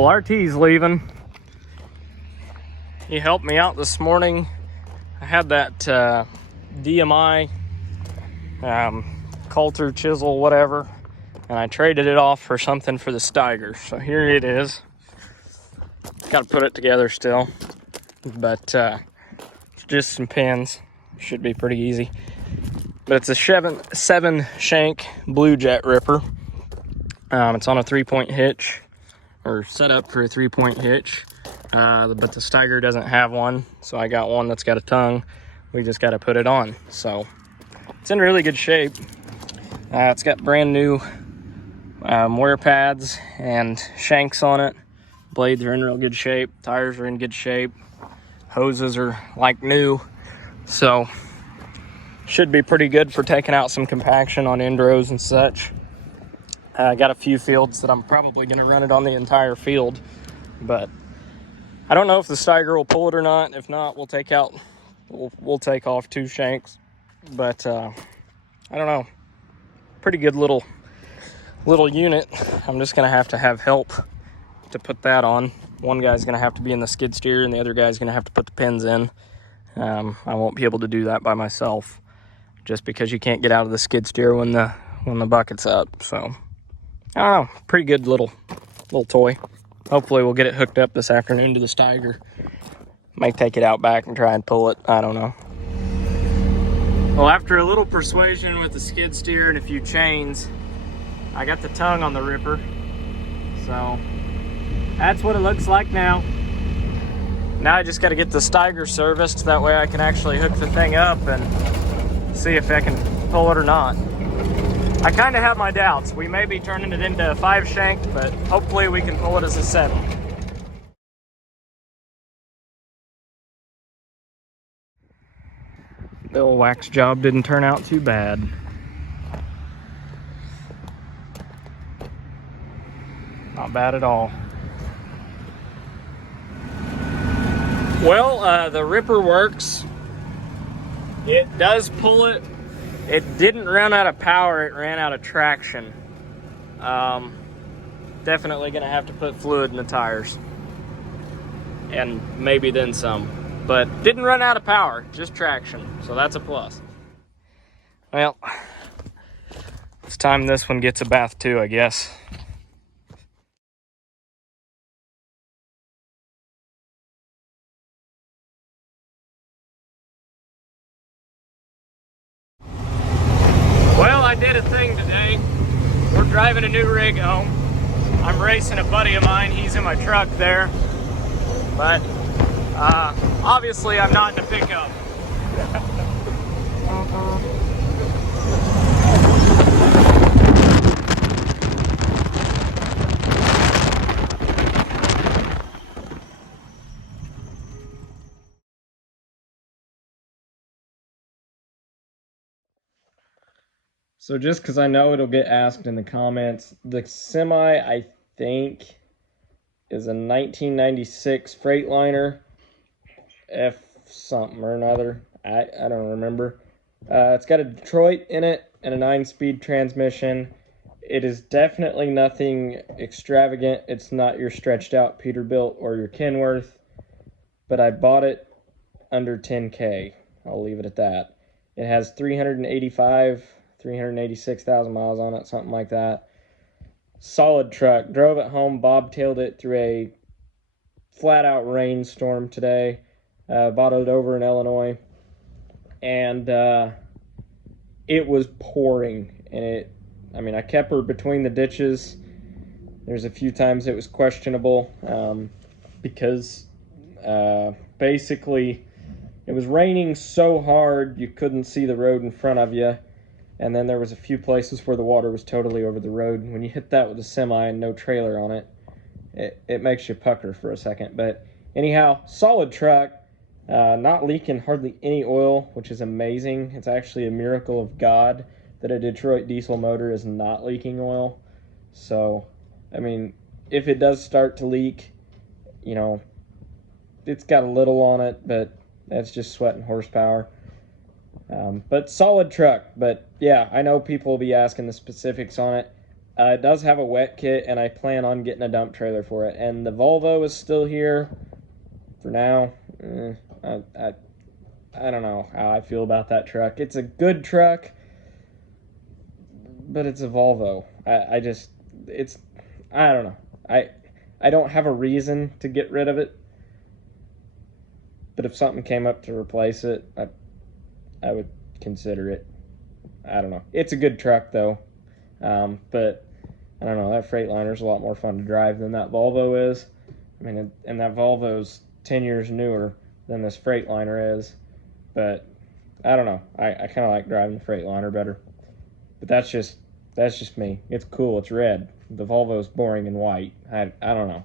Well, RT's leaving. He helped me out this morning. I had that DMI, Coulter, chisel, whatever, and I traded it off for something for the Steiger. So here it is. Got to put it together still, but just some pins. Should be pretty easy. But it's a 7 shank Blue Jet ripper. It's on a 3-point hitch, or set up for a 3-point hitch. But the Steiger doesn't have one, so I got one that's got a tongue. We just got to put it on. So it's in really good shape. It's got brand new wear pads and shanks on it. Blades are in real good shape. Tires are in good shape. Hoses are like new. So should be pretty good for taking out some compaction on endros and such. I got a few fields that I'm probably going to run it on the entire field, but I don't know if the Steiger will pull it or not. If not, we'll take off 2 shanks. But I don't know. Pretty good little unit. I'm just going to have help to put that on. One guy's going to have to be in the skid steer, and the other guy's going to have to put the pins in. I won't be able to do that by myself, just because you can't get out of the skid steer when the bucket's up. So I don't know. Pretty good little toy. Hopefully we'll get it hooked up this afternoon to the Steiger. Might take it out back and try and pull it. I don't know. Well, after a little persuasion with the skid steer and a few chains, I got the tongue on the ripper. So that's what it looks like now. Now I just got to get the Steiger serviced. That way I can actually hook the thing up and see if I can pull it or not. I kind of have my doubts. We may be turning it into a 5 shank, but hopefully we can pull it as a 7. The old wax job didn't turn out too bad. Not bad at all. Well, the ripper works. It does pull it. It didn't run out of power, it ran out of traction. Definitely gonna have to put fluid in the tires. And maybe then some. But didn't run out of power, just traction. So that's a plus. Well, it's time this one gets a bath too, I guess. Well, I did a thing today. We're driving a new rig home. I'm racing a buddy of mine. He's in my truck there. But obviously I'm not in a pickup. So just because I know it'll get asked in the comments, the semi, I think, is a 1996 Freightliner F something or another. I don't remember. It's got a Detroit in it and a 9-speed transmission. It is definitely nothing extravagant. It's not your stretched out Peterbilt or your Kenworth, but I bought it under 10K. I'll leave it at that. It has 386,000 miles on it, something like that. Solid truck. Drove it home, bobtailed it through a flat-out rainstorm today. Bought it over in Illinois, and it was pouring. And I kept her between the ditches. There's a few times it was questionable because basically it was raining so hard you couldn't see the road in front of you. And then there was a few places where the water was totally over the road. When you hit that with a semi and no trailer on it, it makes you pucker for a second. But anyhow, solid truck, not leaking hardly any oil, which is amazing. It's actually a miracle of God that a Detroit diesel motor is not leaking oil. So, if it does start to leak, it's got a little on it, but that's just sweat and horsepower. But solid truck. But yeah, I know people will be asking the specifics on it. It does have a wet kit, and I plan on getting a dump trailer for it. And the Volvo is still here for now. I don't know how I feel about that truck. It's a good truck, but it's a Volvo. I don't know. I don't have a reason to get rid of it. But if something came up to replace it, I would consider it. I don't know. It's a good truck though. But I don't know, that Freightliner's a lot more fun to drive than that Volvo is. I mean, and that Volvo's 10 years newer than this Freightliner is. But I don't know. I kind of like driving the Freightliner better. But that's just me. It's cool. It's red. The Volvo's boring and white. I don't know.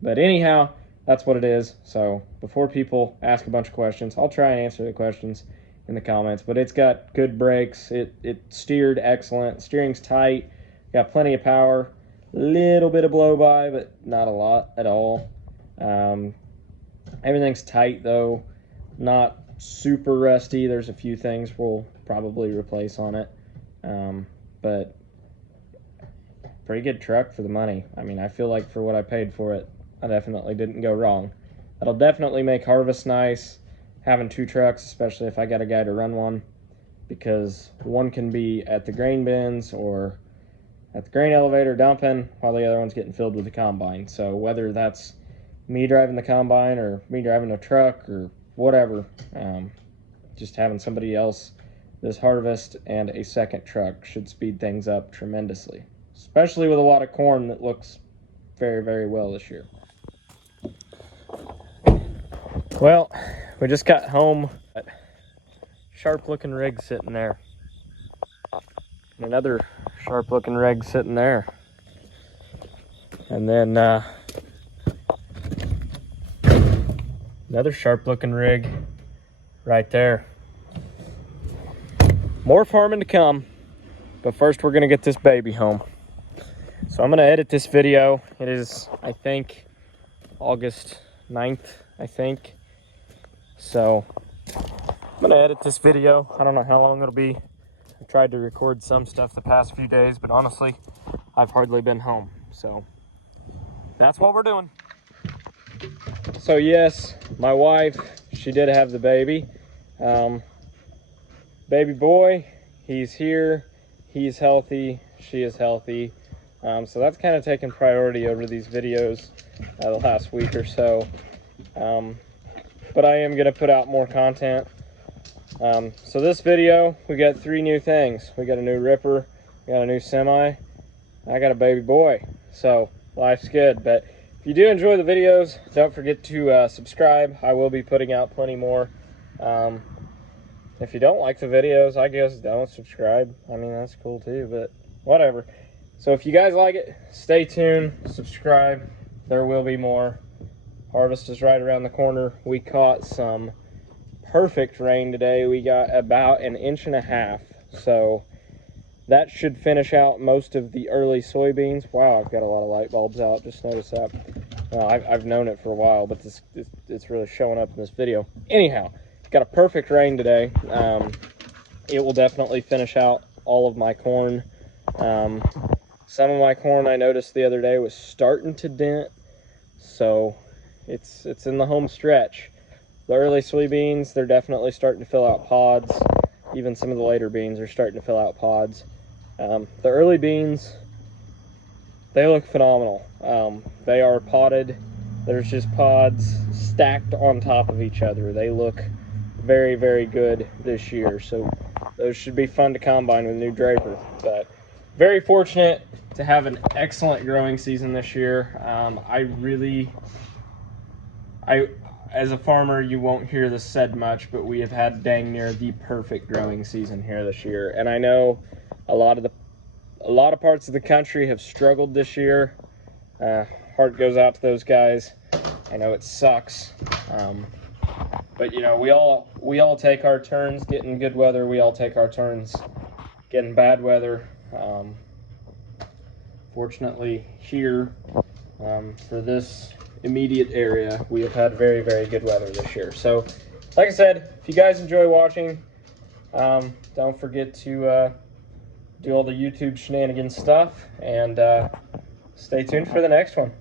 But anyhow, that's what it is. So before people ask a bunch of questions, I'll try and answer the questions in the comments. But it's got good brakes. It steered excellent. Steering's tight. Got plenty of power. Little bit of blow by, but not a lot at all. Everything's tight though. Not super rusty. There's a few things we'll probably replace on it. But pretty good truck for the money. I mean, I feel like for what I paid for it, I definitely didn't go wrong. That'll definitely make harvest nice, having two trucks, especially if I got a guy to run one, because one can be at the grain bins or at the grain elevator dumping while the other one's getting filled with the combine. So whether that's me driving the combine or me driving a truck or whatever, just having somebody else this harvest and a second truck should speed things up tremendously, especially with a lot of corn that looks very, very well this year. Well, we just got home. Sharp looking rig sitting there. And another sharp looking rig sitting there. And then another sharp looking rig right there. More farming to come, but first we're gonna get this baby home. So I'm gonna edit this video. It is, I think, August 9th, I think. So I'm gonna edit this video. I don't know how long it'll be. I've tried to record some stuff the past few days, but honestly, I've hardly been home. So that's what we're doing. So yes, my wife, she did have the baby. Baby boy, he's here, he's healthy, she is healthy. So that's kind of taken priority over these videos the last week or so. But I am gonna put out more content. So this video, we got 3 new things. We got a new ripper, we got a new semi, I got a baby boy. So life's good. But if you do enjoy the videos, don't forget to subscribe. I will be putting out plenty more. If you don't like the videos, I guess don't subscribe. I mean, that's cool too, but whatever. So if you guys like it, stay tuned, subscribe. There will be more. Harvest is right around the corner. We caught some perfect rain today. We got about 1.5 inches. So that should finish out most of the early soybeans. Wow, I've got a lot of light bulbs out. Just noticed that. Well, I've known it for a while, but it's really showing up in this video. Anyhow, got a perfect rain today. It will definitely finish out all of my corn. Some of my corn I noticed the other day was starting to dent, so it's in the home stretch. The early soybeans, they're definitely starting to fill out pods. Even some of the later beans are starting to fill out pods. The early beans, they look phenomenal. They are potted. There's just pods stacked on top of each other. They look very, very good this year. So those should be fun to combine with new draper. But very fortunate to have an excellent growing season this year. As a farmer, you won't hear this said much, but we have had dang near the perfect growing season here this year. And I know a lot of parts of the country have struggled this year. Heart goes out to those guys. I know it sucks. But you know, we all take our turns getting good weather. We all take our turns getting bad weather. Fortunately here, for this immediate area, we have had very, very good weather this year. So like I said, if you guys enjoy watching, don't forget to do all the YouTube shenanigans stuff, and stay tuned for the next one.